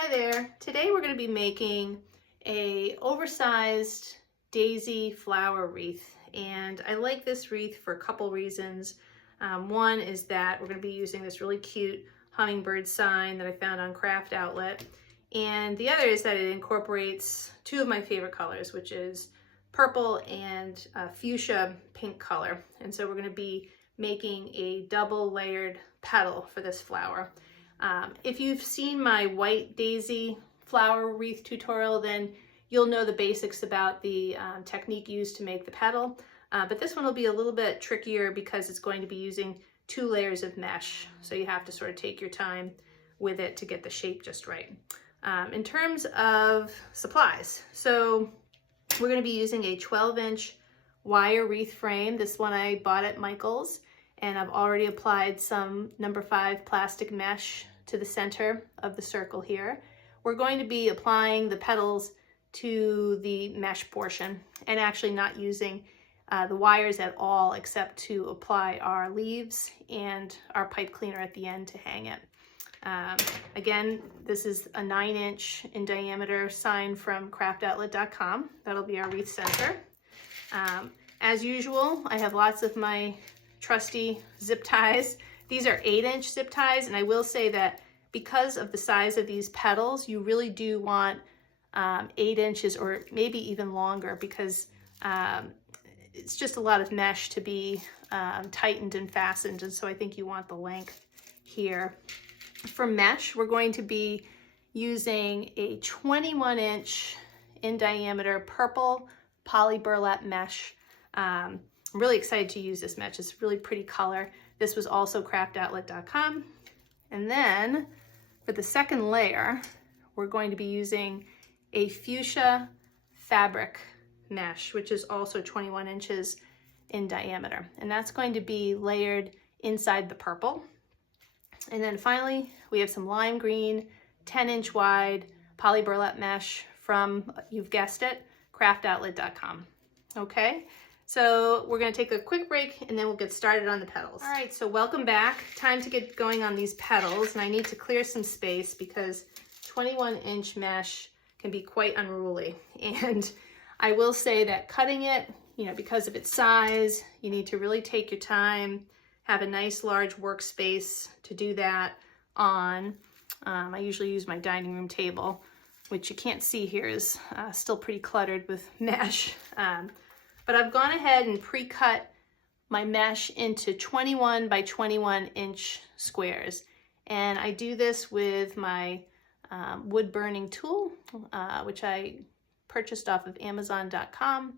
Hi there. Today we're going to be making a oversized daisy flower wreath, and I like this wreath for a couple reasons. One is that we're going to be using this really cute hummingbird sign that I found on Craft Outlet, and the other is that it incorporates two of my favorite colors, which is purple and fuchsia pink color. And so we're going to be making a double layered petal for this flower. If you've seen my white daisy flower wreath tutorial, then you'll know the basics about the technique used to make the petal. But this one will be a little bit trickier because it's going to be using 2 layers of mesh. So you have to sort of take your time with it to get the shape just right. In terms of supplies, so we're going to be using a 12-inch wire wreath frame. This one I bought at Michael's. And I've already applied some number 5 plastic mesh to the center of the circle here. We're going to be applying the petals to the mesh portion and actually not using the wires at all except to apply our leaves and our pipe cleaner at the end to hang it. Again, this is a 9-inch in diameter sign from craftoutlet.com. That'll be our wreath center. As usual, I have lots of my trusty zip ties. These are 8-inch zip ties, and I will say that because of the size of these petals, you really do want 8 inches or maybe even longer, because it's just a lot of mesh to be tightened and fastened, and so I think you want the length here. For mesh, we're going to be using a 21-inch in diameter purple poly burlap mesh. I'm really excited to use this mesh. It's a really pretty color. This was also craftoutlet.com. And then for the second layer, we're going to be using a fuchsia fabric mesh, which is also 21 inches in diameter. And that's going to be layered inside the purple. And then finally, we have some lime green, 10-inch wide poly burlap mesh from, you've guessed it, craftoutlet.com. Okay. So we're going to take a quick break and then we'll get started on the petals. All right, so welcome back. Time to get going on these petals, and I need to clear some space because 21-inch mesh can be quite unruly. And I will say that cutting it, because of its size, you need to really take your time, have a nice large workspace to do that on. I usually use my dining room table, which you can't see here is still pretty cluttered with mesh. But I've gone ahead and pre-cut my mesh into 21 by 21 inch squares. And I do this with my wood burning tool, which I purchased off of Amazon.com.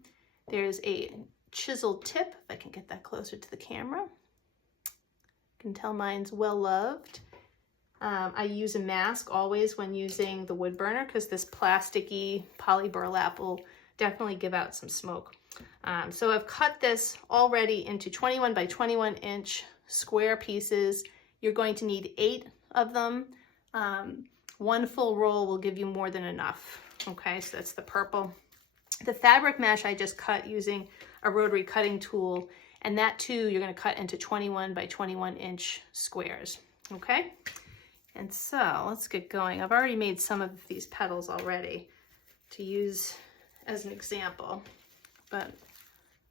There's a chisel tip, if I can get that closer to the camera. You can tell mine's well loved. I use a mask always when using the wood burner because this plasticky poly burlap will definitely give out some smoke. So I've cut this already into 21 by 21 inch square pieces. You're going to need 8 of them. 1 full roll will give you more than enough. Okay, so that's the purple. The fabric mesh I just cut using a rotary cutting tool, and that too you're going to cut into 21 by 21 inch squares. Okay, and so let's get going. I've already made some of these petals already to use as an example, but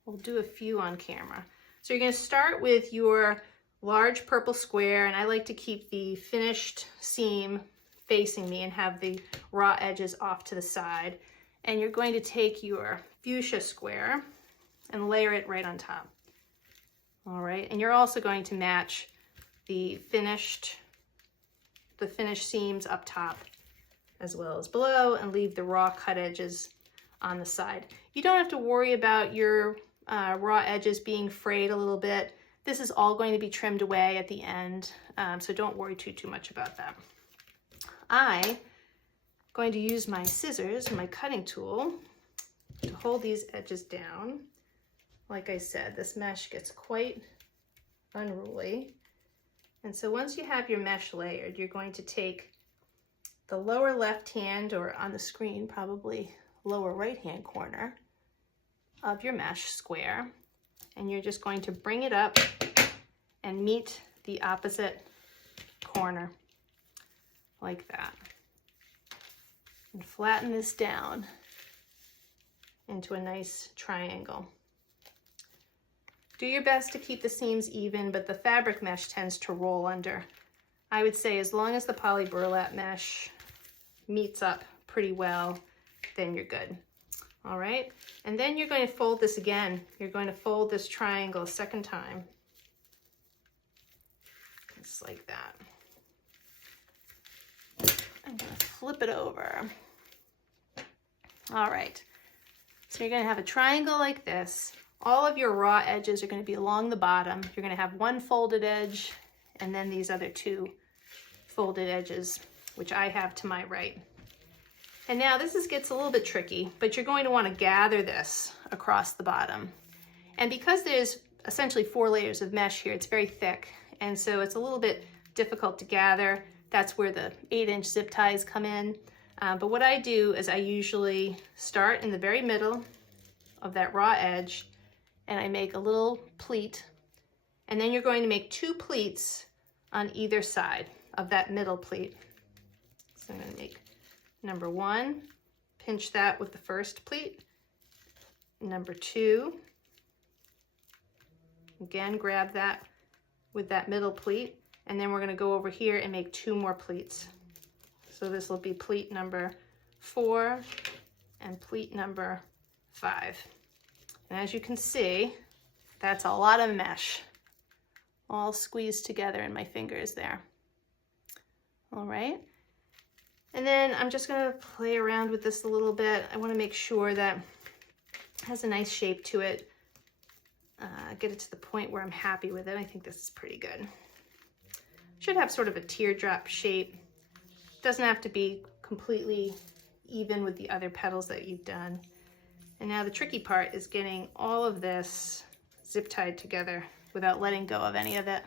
we'll do a few on camera. So you're going to start with your large purple square, and I like to keep the finished seam facing me and have the raw edges off to the side. And you're going to take your fuchsia square and layer it right on top. All right, and you're also going to match the finished seams up top as well as below, and leave the raw cut edges on the side. You don't have to worry about your raw edges being frayed a little bit. This is all going to be trimmed away at the end, so don't worry too much about that. I'm going to use my scissors and my cutting tool to hold these edges down. Like I said, this mesh gets quite unruly. And so once you have your mesh layered, you're going to take the lower left hand, or on the screen probably lower right hand corner of your mesh square, and you're just going to bring it up and meet the opposite corner like that. and flatten this down into a nice triangle. Do your best to keep the seams even, but the fabric mesh tends to roll under. I would say as long as the poly burlap mesh meets up pretty well, then you're good. All right, and then you're going to fold this again. You're going to fold this triangle a second time. Just like that. I'm going to flip it over. All right, so you're going to have a triangle like this. All of your raw edges are going to be along the bottom. You're going to have one folded edge and then these other two folded edges, which I have to my right. And now this gets a little bit tricky, but you're going to want to gather this across the bottom. And because there's essentially 4 layers of mesh here, it's very thick. And so it's a little bit difficult to gather. That's where the 8-inch zip ties come in. But what I do is I usually start in the very middle of that raw edge and I make a little pleat. And then you're going to make 2 pleats on either side of that middle pleat. So I'm going to make number 1, pinch that with the first pleat. Number 2, again, grab that with that middle pleat. And then we're going to go over here and make 2 more pleats. So this will be pleat number 4 and pleat number 5. And as you can see, that's a lot of mesh all squeezed together in my fingers there. All right. And then I'm just going to play around with this a little bit. I want to make sure that it has a nice shape to it. Get it to the point where I'm happy with it. I think this is pretty good. Should have sort of a teardrop shape. Doesn't have to be completely even with the other petals that you've done. And now the tricky part is getting all of this zip tied together without letting go of any of it.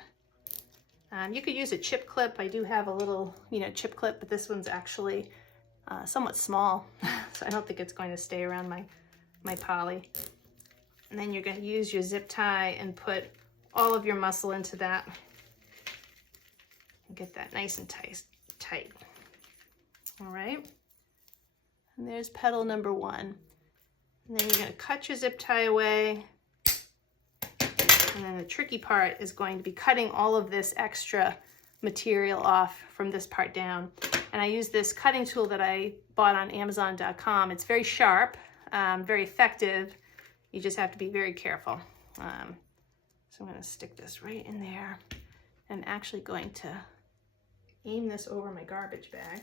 You could use a chip clip. I do have a little, chip clip, but this one's actually somewhat small, so I don't think it's going to stay around my poly. And then you're going to use your zip tie and put all of your muscle into that and get that nice and tight. All right. And there's petal number 1. And then you're going to cut your zip tie away. And then the tricky part is going to be cutting all of this extra material off from this part down. And I use this cutting tool that I bought on Amazon.com. It's very sharp, very effective. You just have to be very careful. So I'm going to stick this right in there. I'm actually going to aim this over my garbage bag.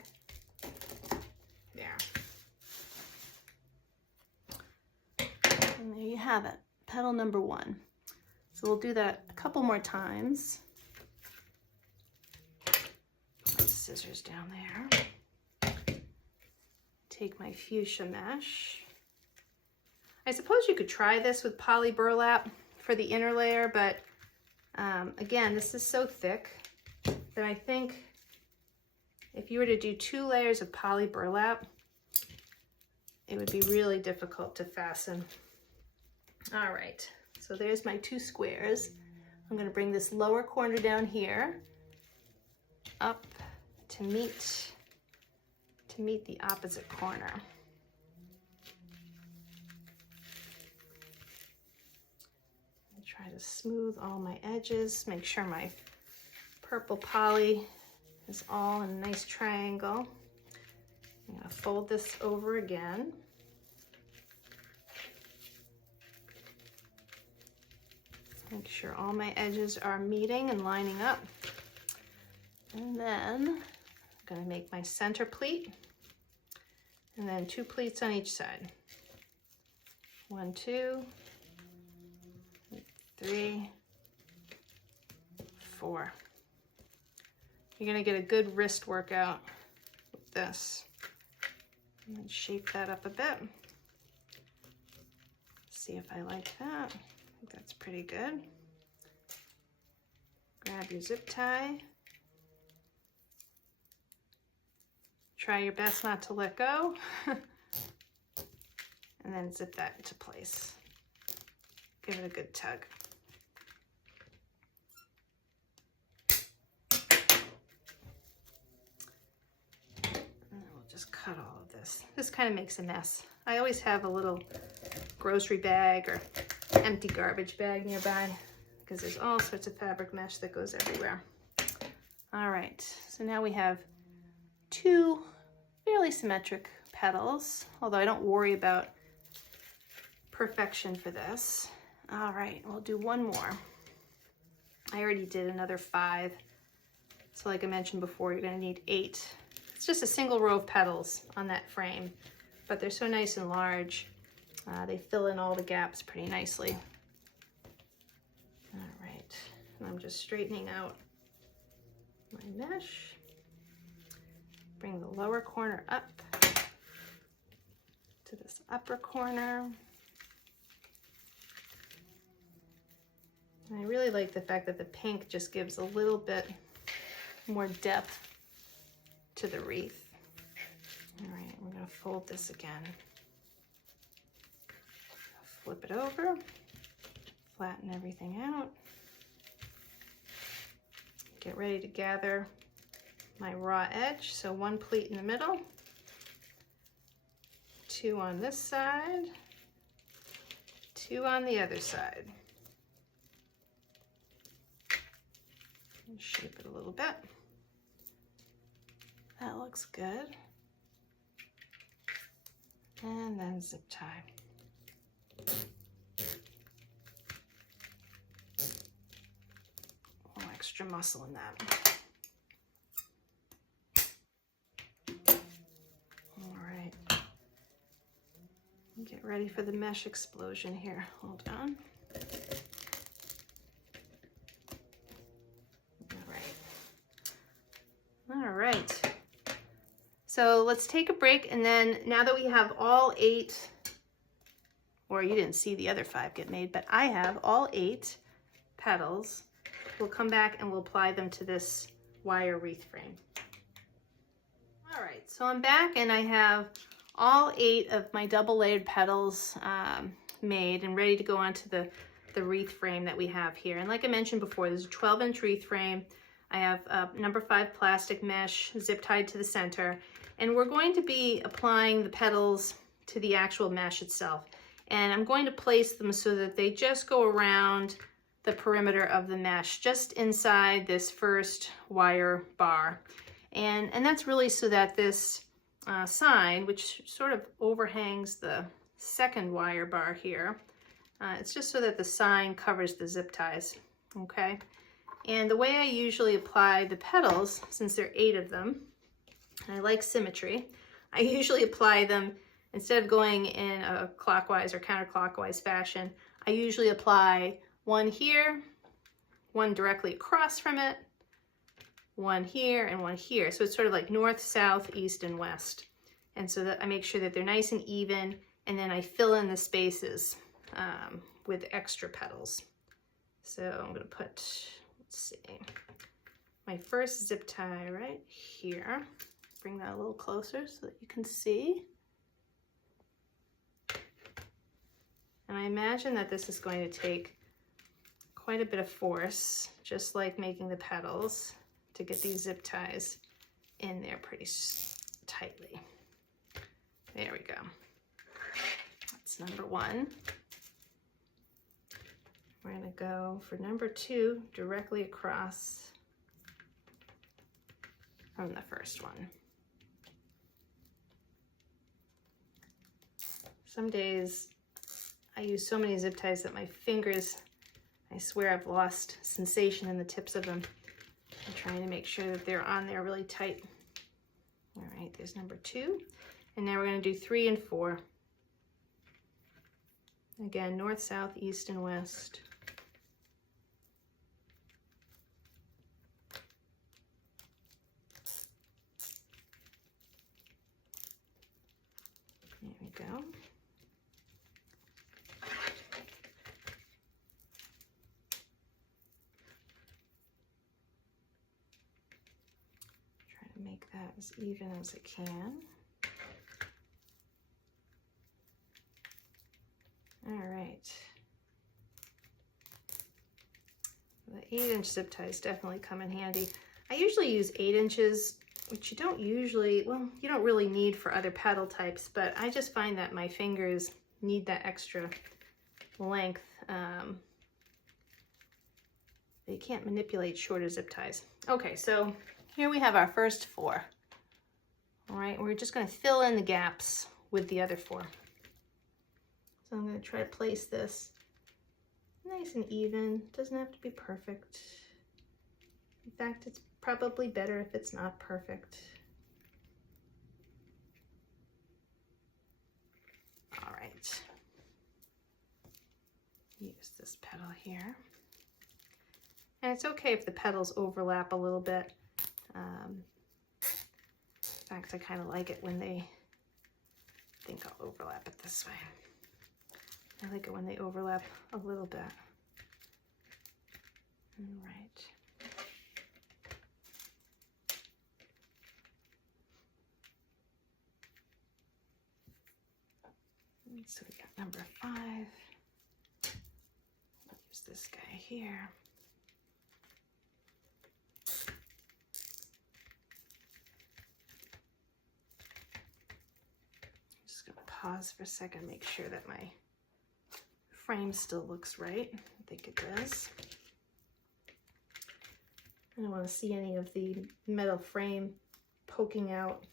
There. And there you have it, petal number 1. So we'll do that a couple more times. Put my scissors down there. Take my fuchsia mesh. I suppose you could try this with poly burlap for the inner layer, but again, this is so thick that I think if you were to do 2 layers of poly burlap, it would be really difficult to fasten. All right. So there's my 2 squares. I'm going to bring this lower corner down here up to meet the opposite corner. Try to smooth all my edges, make sure my purple poly is all in a nice triangle. I'm going to fold this over again. Make sure all my edges are meeting and lining up. And then I'm going to make my center pleat and then 2 pleats on each side. 1, 2, 3, 4. You're going to get a good wrist workout with this. And then shape that up a bit. See if I like that. I think that's pretty good. Grab your zip tie. Try your best not to let go. And then zip that into place. Give it a good tug. And then we'll just cut all of this. This kind of makes a mess. I always have a little grocery bag or empty garbage bag nearby because there's all sorts of fabric mesh that goes everywhere. All right, so now we have 2 fairly symmetric petals, although I don't worry about perfection for this. All right, we'll do 1 more. I already did another 5. So like I mentioned before, you're gonna need 8. It's just a single row of petals on that frame, but they're so nice and large. They fill in all the gaps pretty nicely. All right, and I'm just straightening out my mesh. Bring the lower corner up to this upper corner. And I really like the fact that the pink just gives a little bit more depth to the wreath. All right, we're gonna fold this again. Flip it over, flatten everything out. Get ready to gather my raw edge. So 1 pleat in the middle, 2 on this side, 2 on the other side. And shape it a little bit. That looks good. And then zip tie. A little extra muscle in that. All right. Get ready for the mesh explosion here. Hold on. All right, so let's take a break, and then now that we have all 8, or you didn't see the other 5 get made, but I have all 8 petals, we'll come back and we'll apply them to this wire wreath frame. All right, so I'm back and I have all 8 of my double layered petals made and ready to go onto the wreath frame that we have here. And like I mentioned before, there's a 12-inch wreath frame. I have number 5 plastic mesh zip tied to the center, and we're going to be applying the petals to the actual mesh itself. And I'm going to place them so that they just go around the perimeter of the mesh, just inside this first wire bar. And that's really so that this sign, which sort of overhangs the second wire bar here, it's just so that the sign covers the zip ties, okay? And the way I usually apply the petals, since there are 8 of them, and I like symmetry, I usually apply them, instead of going in a clockwise or counterclockwise fashion, I usually apply 1 here, 1 directly across from it, 1 here, and 1 here. So it's sort of like north, south, east, and west. And so that I make sure that they're nice and even, and then I fill in the spaces with extra petals. So I'm gonna put, let's see, my first zip tie right here. Bring that a little closer so that you can see. And I imagine that this is going to take quite a bit of force, just like making the petals, to get these zip ties in there pretty tightly. There we go. That's number 1. We're going to go for number 2 directly across from the first one. Some days I use so many zip ties that my fingers, I swear I've lost sensation in the tips of them. I'm trying to make sure that they're on there really tight. All right, there's number 2. And now we're going to do 3 and 4. Again, north, south, east, and west. There we go. Try to make that as even as I can. All right. The 8-inch zip ties definitely come in handy. I usually use 8 inches which you don't usually, well, you don't really need for other petal types, but I just find that my fingers need that extra length. They can't manipulate shorter zip ties. Okay, so here we have our first 4. All right, we're just going to fill in the gaps with the other 4. So I'm going to try to place this nice and even. Doesn't have to be perfect. In fact, it's probably better if it's not perfect. All right. Use this petal here. And it's okay if the petals overlap a little bit. In fact, I kind of like it when they, I think I'll overlap it this way. I like it when they overlap a little bit. All right. So we got number 5. Use this guy here. Just gonna pause for a second, make sure that my frame still looks right. I think it does. I don't want to see any of the metal frame poking out.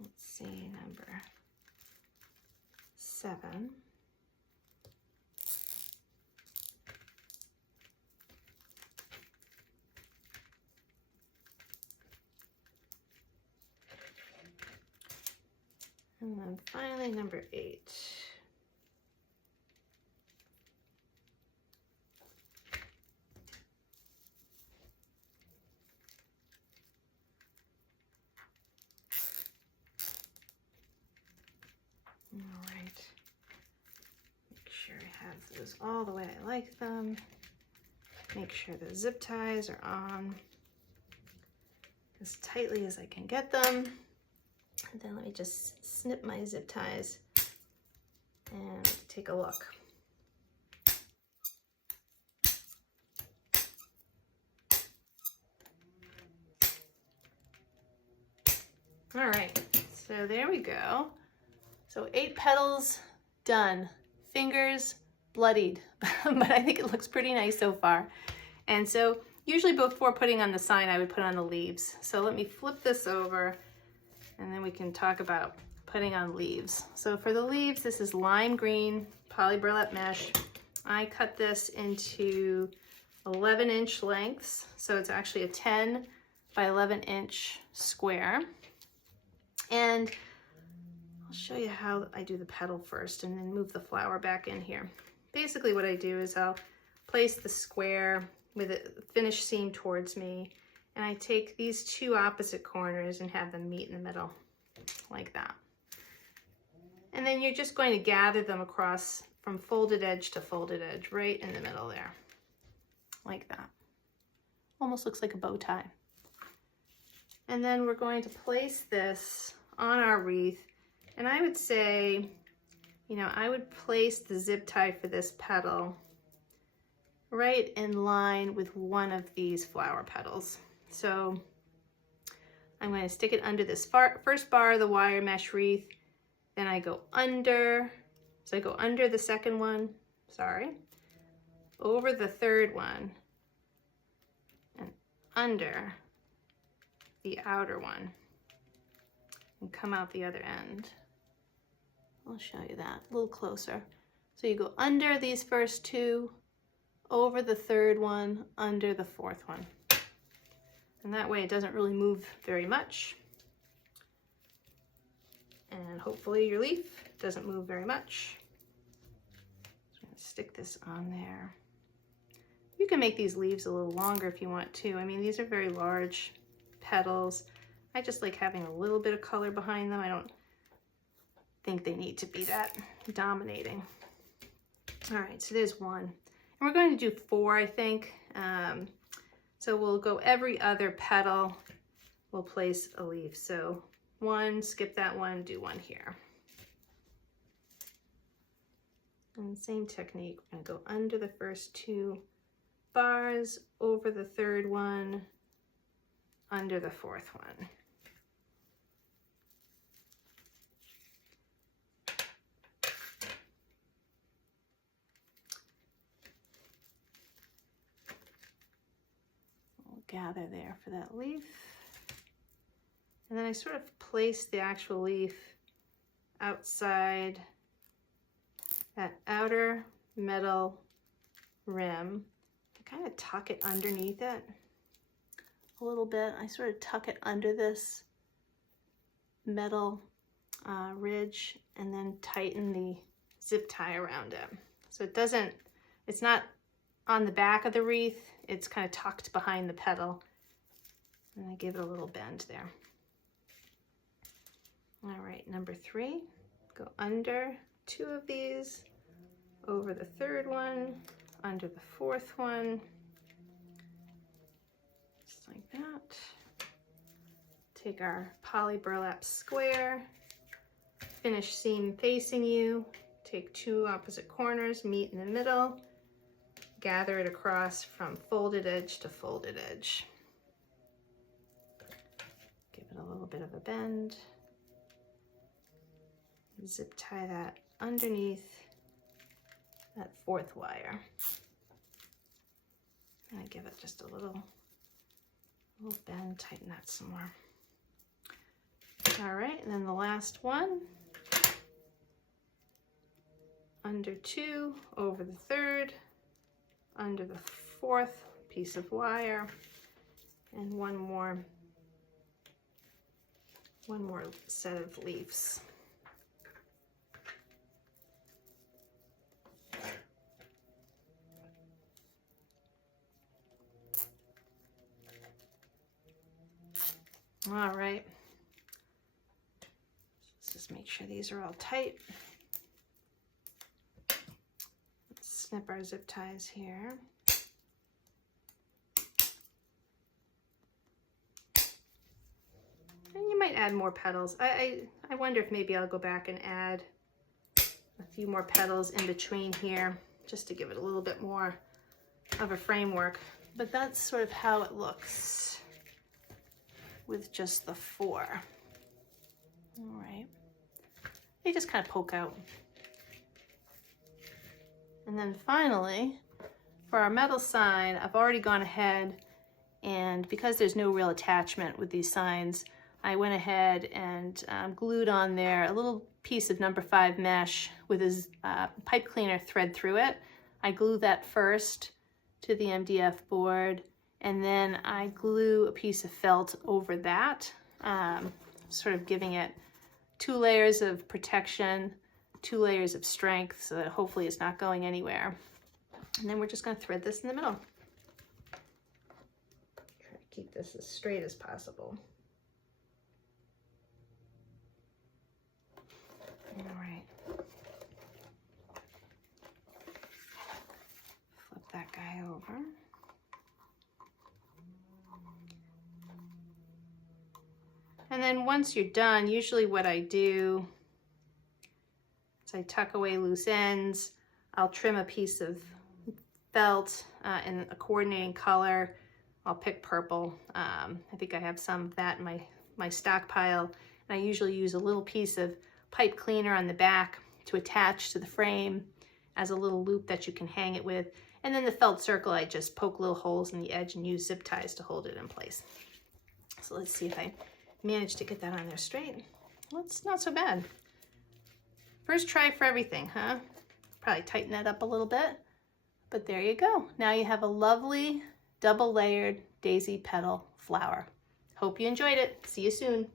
Let's see, number 7. And then finally number 8. All right, make sure I have those all the way I like them. Make sure the zip ties are on as tightly as I can get them. And then let me just snip my zip ties and take a look. All right, so there we go. So 8 petals done, fingers bloodied, but I think it looks pretty nice so far. And so usually before putting on the sign, I would put on the leaves. So let me flip this over and then we can talk about putting on leaves. So for the leaves, this is lime green poly burlap mesh. I cut this into 11-inch lengths. So it's actually a 10 by 11-inch square. And I'll show you how I do the petal first and then move the flower back in here. Basically what I do is I'll place the square with a finished seam towards me, and I take these 2 opposite corners and have them meet in the middle, like that. And then you're just going to gather them across from folded edge to folded edge, right in the middle there, like that. Almost looks like a bow tie. And then we're going to place this on our wreath. And I would say, you know, I would place the zip tie for this petal right in line with one of these flower petals. So I'm going to stick it under this first bar of the wire mesh wreath. Then I go under, so I go under the second one, over the third one, and under the outer one, and come out the other end. I'll show you that a little closer. So you go under these first 2, over the third one, under the fourth one. And that way it doesn't really move very much. And hopefully your leaf doesn't move very much. So I'm gonna stick this on there. You can make these leaves a little longer if you want to. I mean, these are very large petals. I just like having a little bit of color behind them. I don't think they need to be that dominating. All right, so there's 1. And we're going to do 4, I think. So we'll go every other petal, we'll place a leaf. So 1, skip that 1, do 1 here. And same technique, we're gonna go under the first 2, bars over the third one, under the fourth one. We'll gather there for that leaf. And then I sort of place the actual leaf outside that outer metal rim. I kind of tuck it underneath it a little bit. I sort of tuck it under this metal ridge and then tighten the zip tie around it. So it doesn't, it's not on the back of the wreath, it's kind of tucked behind the petal. And I give it a little bend there. All right, number 3, go under 2 of these, over the third one, under the fourth one, just like that. Take our poly burlap square, finish seam facing you, take 2 opposite corners, meet in the middle, gather it across from folded edge to folded edge. Give it a little bit of a bend. Zip tie that underneath that 4th wire. And I give it just a little bend, tighten that some more. All right, and then the last one, under 2, over the third, under the 4th piece of wire, and one more set of leaves. All right, let's just make sure these are all tight. Let's snip our zip ties here. And you might add more petals. I wonder if maybe I'll go back and add a few more petals in between here, just to give it a little bit more of a framework. But that's sort of how it looks with just the 4. All right, they just kind of poke out. And then finally, for our metal sign, I've already gone ahead, and because there's no real attachment with these signs, I went ahead and glued on there a little piece of number 5 mesh with a pipe cleaner thread through it. I glue that first to the MDF board, and then I glue a piece of felt over that, sort of giving it 2 layers of protection, 2 layers of strength, so that hopefully it's not going anywhere. And then we're just going to thread this in the middle. Try to keep this as straight as possible. All right. Flip that guy over. And then once you're done, usually what I do is I tuck away loose ends. I'll trim a piece of felt in a coordinating color. I'll pick purple. I think I have some of that in my stockpile. And I usually use a little piece of pipe cleaner on the back to attach to the frame as a little loop that you can hang it with. And then the felt circle, I just poke little holes in the edge and use zip ties to hold it in place. So let's see if I managed to get that on there straight. Well, it's not so bad. First try for everything, huh? Probably tighten that up a little bit, but there you go. Now you have a lovely double layered daisy petal flower. Hope you enjoyed it. See you soon.